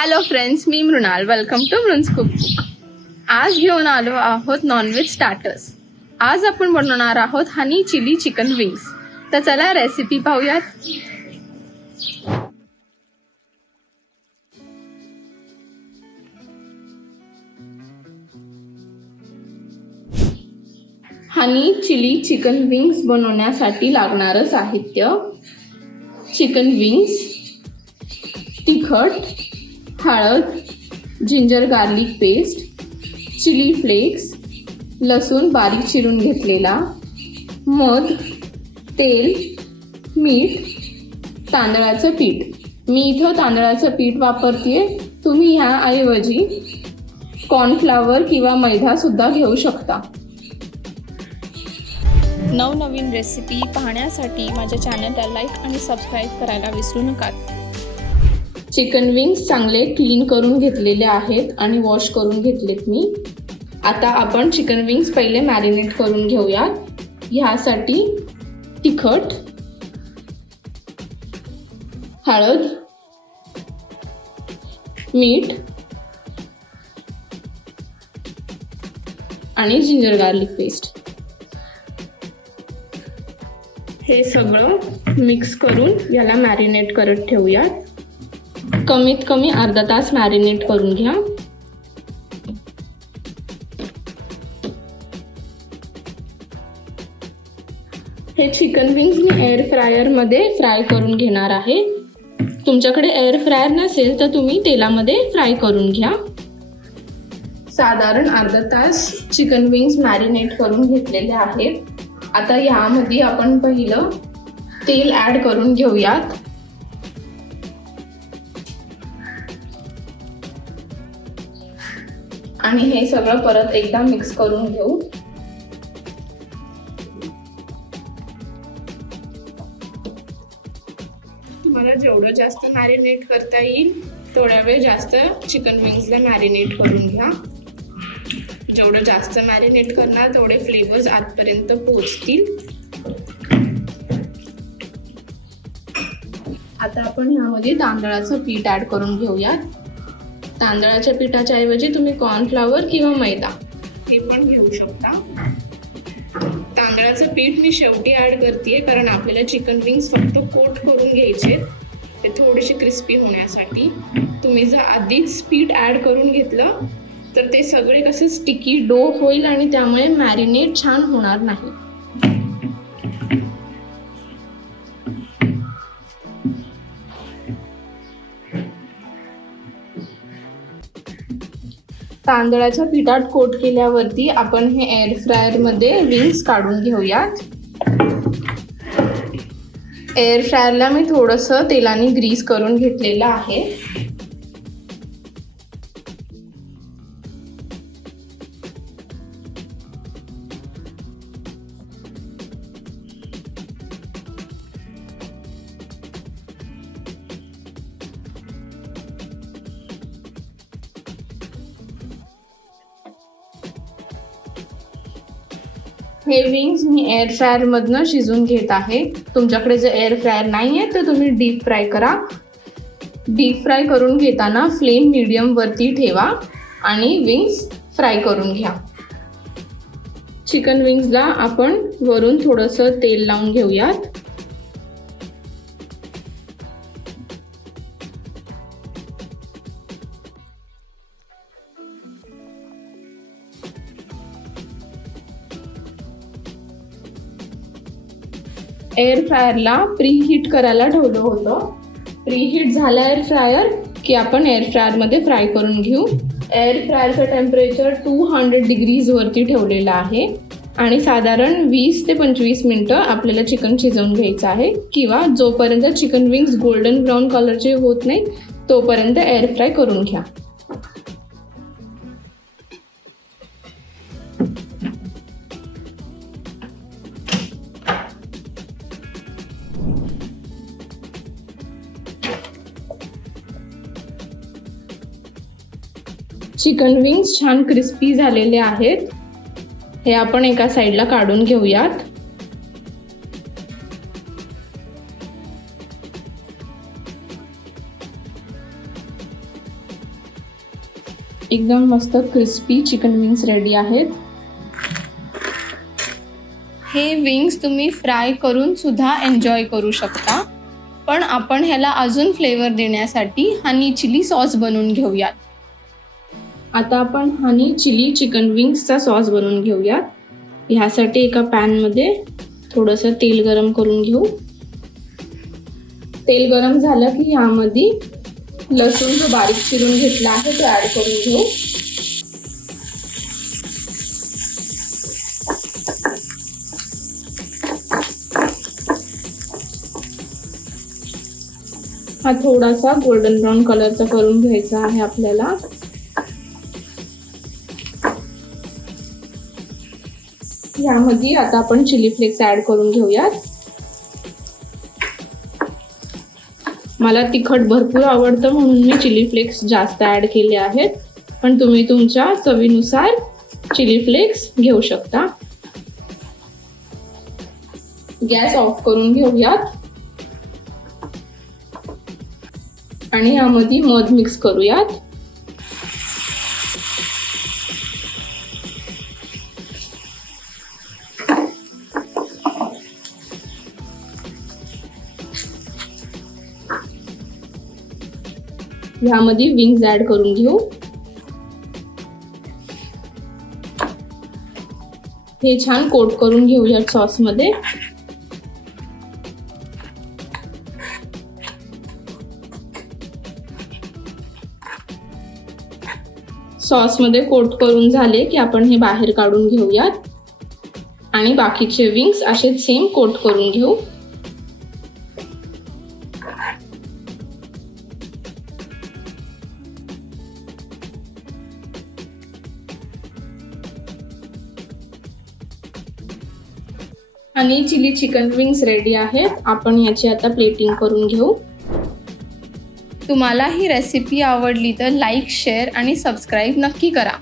Hello friends, मी Mrunal. Welcome to Mrun's cookbook. आज घेऊन आलो आहोत नॉनव्हेज स्टार्टर्स. आज आपण बनवणार आहोत हनी चिली चिकन विंग्स. तर चला रेसिपी पाहूयात. हनी चिली चिकन विंग्स बनवण्यासाठी लागणारं साहित्य: चिकन विंग्स, तिखट, हळद, ginger garlic paste, chilli flakes, लसूण बारीक चिरून घेतलेला, मध, तेल, मीठ, तांदळाचं पीठ. मी इथं तांदळाचं पीठ वापरते. तुम्ही ह्याऐवजी कॉर्नफ्लॉवर किंवा मैदा सुद्धा घेऊ शकता. नवनवीन रेसिपी पाहण्यासाठी माझ्या चॅनलला लाईक आणि सबस्क्राईब करायला विसरू नका. चिकन विंग्स चांगले क्लीन करून घेतलेले आहेत आणि वॉश करून घेतलेत मी. आता आपण चिकन विंग्स पहिले मॅरिनेट करून घेऊयात. ह्यासाठी तिखट, हळद, मीठ आणि जिंजर गार्लिक पेस्ट हे सगळं मिक्स करून याला मॅरिनेट करत ठेवूयात. कमीत कमी अर्धा तास मॅरिनेट करून घ्या. हे चिकन विंग्स मी एअर फ्रायरमध्ये फ्राय करून घेणार आहे. तुमच्याकडे एअर फ्रायर नसेल तर तुम्ही तेलामध्ये फ्राय करून घ्या. साधारण अर्धा तास चिकन विंग्स मॅरिनेट करून घेतलेले आहेत. आता यामध्ये आपण पहिलं तेल ॲड करून घेऊयात. आणि हे सगळं परत एकदा मिक्स करून घेऊ. तुम्हाला जेवढं जास्त मॅरिनेट करता येईल तेवढ्या वेळ जास्त चिकन विंग्सला मॅरिनेट करून घ्या. जेवढं जास्त मॅरिनेट करणार तेवढे फ्लेवर्स आतपर्यंत पोहोचतील. आता आपण ह्यामध्ये तांदळाचं पीठ ॲड करून घेऊयात. तांदळाच्या पिठाच्या ऐवजी तुम्ही कॉर्नफ्लॉवर किंवा मैदा हे पण घेऊ शकता. तांदळाचं पीठ मी शेवटी ॲड करते कारण आपल्याला चिकन विंग्स फक्त कोट करून घ्यायचे, ते थोडेसे क्रिस्पी होण्यासाठी. तुम्ही जर आधीच पीठ ॲड करून घेतलं तर ते सगळे कसे स्टिकी डो होईल आणि त्यामुळे मॅरिनेट छान होणार नाही. तांदळाच्या पिठात कोट केल्यावरती आपण हे एअर फ्रायरमध्ये विंग्स काढून घेऊयात. एअर फ्रायरला मी थोडंसं तेलाने ग्रीस करून घेतलेलं आहे. हे विंग्स मी एअर फ्रायर मधनं शिजून घेत आहे. तुमच्याकडे जर एअर फ्रायर नाही आहे तर तुम्ही डीप फ्राय करा. डीप फ्राय करून घेताना फ्लेम मीडियम वरती ठेवा आणि विंग्स फ्राय करून घ्या. चिकन विंग्सला आपण वरून थोडंसं तेल लावून घेऊयात. एअर फ्रायरला प्रीहीट करायला ठेवलं होतं. प्रीहीट झालं एअर फ्रायर की आपण एअर फ्रायरमध्ये फ्राय करून घेऊ. एअर फ्रायरचं टेम्परेचर 200 डिग्रीजवरती ठेवलेलं आहे आणि साधारण 20 ते 25 मिनटं आपल्याला चिकन शिजवून घ्यायचं आहे, किंवा जोपर्यंत चिकन विंग्स गोल्डन ब्राऊन कलरचे होत नाही तोपर्यंत एअर फ्राय करून घ्या. चिकन विंग्स छान क्रिस्पी झालेले आहेत. हे आपण एका साईडला काढून घेऊयात. एकदम मस्त क्रिस्पी चिकन विंग्स रेडी आहेत. हे विंग्स तुम्ही फ्राय करून सुद्धा एन्जॉय करू शकता, पण आपण ह्याला अजून फ्लेवर देण्यासाठी हनी चिली सॉस बनवून घेऊयात. आता आपण हनी चिली चिकन विंग्सचा सॉस बनवून घेऊयात. ह्यासाठी एका पॅनमध्ये थोडंसं तेल गरम करून घेऊ. तेल गरम झालं की ह्यामध्ये लसूण जो बारीक चिरून घेतला आहे तो ॲड करून घेऊ. हा थोडासा गोल्डन ब्राऊन कलरचा करून घ्यायचा आहे आपल्याला. यामध्ये आता आपण चिली फ्लेक्स ॲड करून घेऊयात. मला तिखट भरपूर आवडतं म्हणून मी चिली फ्लेक्स जास्त ॲड केले आहेत, पण तुम्ही तुमच्या चवीनुसार चिली फ्लेक्स घेऊ शकता. गॅस ऑफ करून घेऊयात आणि यामध्ये मध मिक्स करूयात. ह्यामध्ये विंग्स ॲड करून घेऊ. हे छान कोट करून घेऊयात सॉसमध्ये. सॉसमध्ये कोट करून झाले की आपण हे बाहेर काढून घेऊयात आणि बाकीचे विंग्स असे सेम कोट करून घेऊ. आणि चिली चिकन विंग्स रेडी आहेत. आपण याची आता प्लेटिंग करून घेऊ. तुम्हाला ही रेसिपी आवडली तर लाईक, शेअर आणि सबस्क्राईब नक्की करा.